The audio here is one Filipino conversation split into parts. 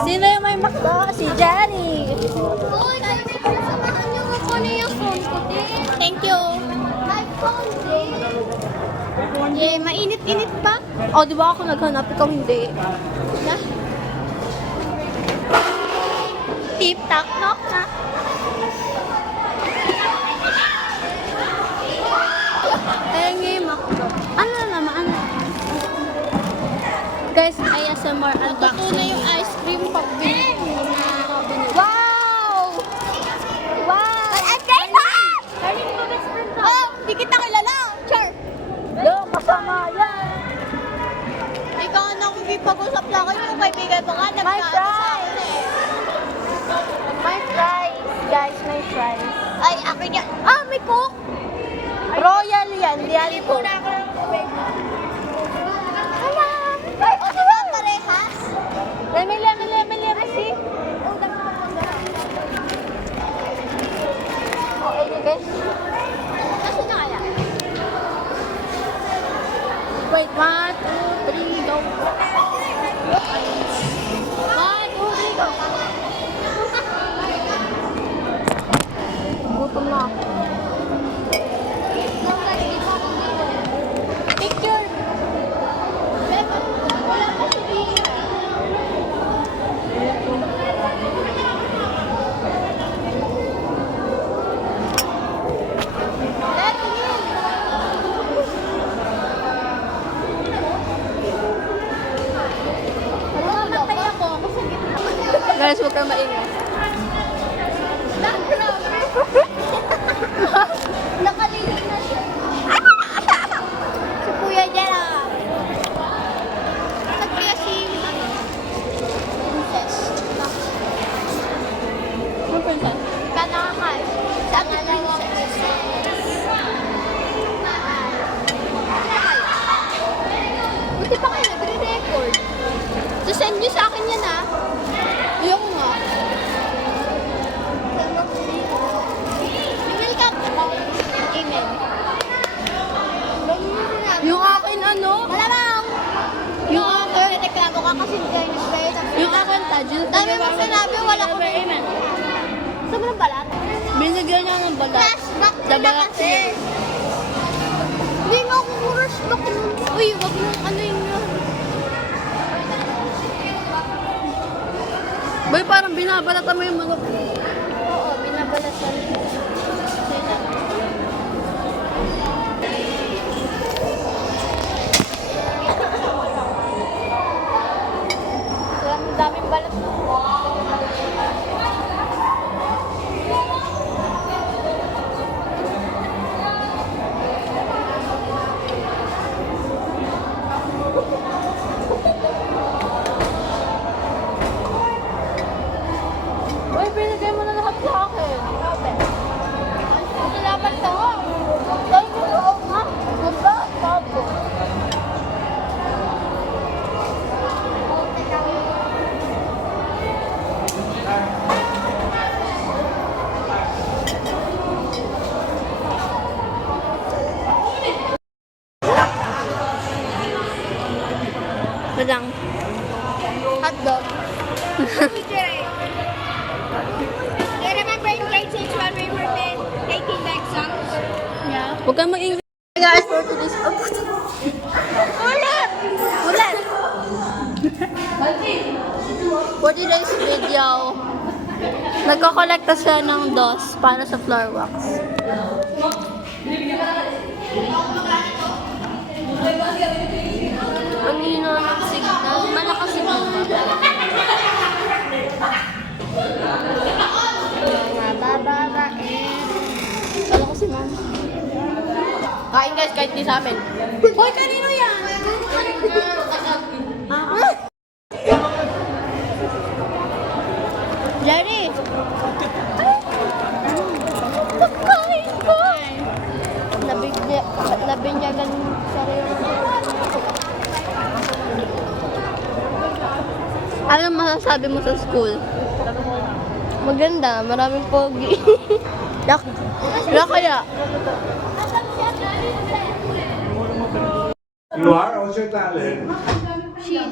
Sino yung may McDo? Si Jenny. Uy, samahan niyo mo ko na yung phone ko din. Thank you. My phone din. Yay, mainit-init pa? O, di ba ako naghanap? Ikaw hindi. Tip-tak, knock na. Ayun nga yung McDo. Ano naman? Ano? Guys, ASMR unboxing. Ito na yung ice cream pag binili na. Wow! Wow! Ay, Darling mo best friend ko. Oh, di kita kilala. Char. Lo, kasama yan. Ikaw na kung ipag-usap lang kayo, yung kaibigan mo nga, My nagkaano sa fries. akin eh. My fries. Guys, my fries. Ay, akin yan. Ah, may coke. Royal yan. Real coke. Hala! Ay, o diba parehas? Lemon, see? Oh, ayun guys. Kasi na kaya? Wait, 1, 2, 3, go. 1, 2, 3, go. Gutom na ako. Picture. Wala pa sabihin. Mamatay ako kasi gitna. Guys, huwag kang maingay. Nakalilig na siya. Si Kuya Jera. Sabi kaya si Princess. Ano princess? Ka nakakain. Sa Princess. Buti pa kayo nagre-record. So send nyo sa akin yan ah. Yung nga. Email ka. Email. Yung akin ano? Malamang. Yung akin? Reklamo ka kasi hindi kayo nag-play. Yung akin tajil. Dami mo sinabi, wala ko may email. Sobrang balat. Binigyan niya ng balat. Flashback Sa na balat kasi. Hindi nga ako flashback nun. Uy, wag mo ano yun. Boy, parang binabalatan mo yung manok. Oo, binabalatan. Ang daming balat. Boy, binigay mo na lahat sa akin. Ito dapat to. Ay, oo nga. Ganda. Bago. Madang. Hotdog. Do you remember in grade 6 when we were taking the exams? Yeah. Huwag kang mag-ingay. Guys, for today's... Ulit! Ulit! For today's video, nagko-collecta siya ng DOS para sa floor wax. Ang hina ng signal. Malakas signal ba? Mabababain. Kala ko si ma'am. Kain guys, kahit di sa amin. Hoy, kanino yan? Jenny! Pagkain ko! Nabinyagan sarili. Anong masasabi mo sa school? Maganda, maraming pogi. Yak kaya? You are? What's your talent? She.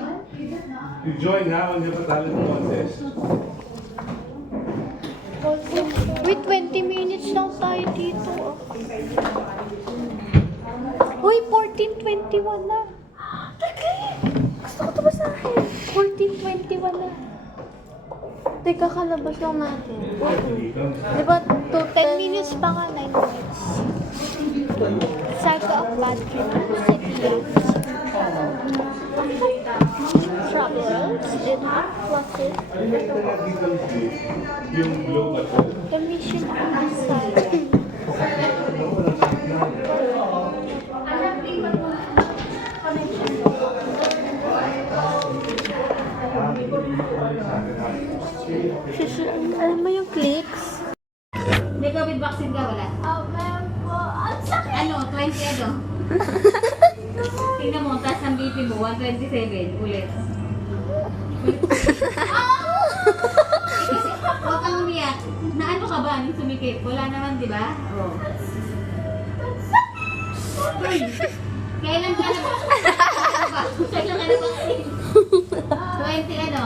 You join now and you have a talent contest. Wait, 20 minutes lang tayo dito. Uy, 14:21 na. Gusto ko ito ba sa akin? 14:21 na. Teka, kalabas lang natin. Diba, 10 minutes pa nga, 9 minutes. Cycle of bad trip sa Travels in classes. Yung globe at The mission of the side. Alam mo yung clicks? Hindi ka with vaccine ka, wala? Ano, 20 ano? Tingnan mo, taas ng BP mo, 127, ulit. Kasi, huwag kang umiyak. Na ano ka ba? Anong sumikip? Wala naman, di ba? Oo. Kailan ka na ba? Kailan ka na ba? 20 ano?